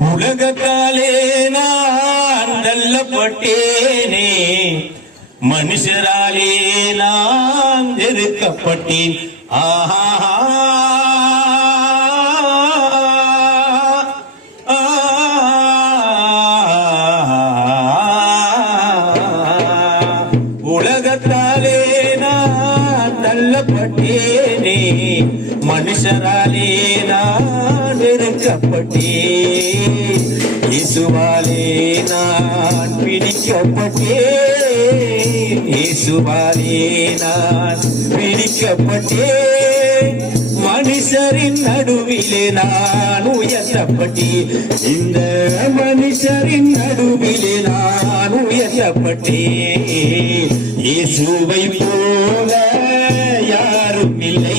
உலகத்தாலே நான் தள்ளப்பட்டேனே. மனுஷராலே நான் எதிர்க்கப்பட்டேன் ஆஹா. உலகத்தாலே நான் தள்ளப்பட்டேனே. மனுஷராலே நான் நெருக்கப்பட்டேன் இயேசுவாலே நான் பிடிக்கப்பட்டேன் இயேசுவாலே நான் பிடிக்கப்பட்டேன் மனுஷரின் நடுவிலே நான் உயர்த்தப்பட்டேன் இந்த மனுஷரின் நடுவிலே நான் உயர்த்தப்பட்டேன் இயேசுவை போல யாரும் இல்லை.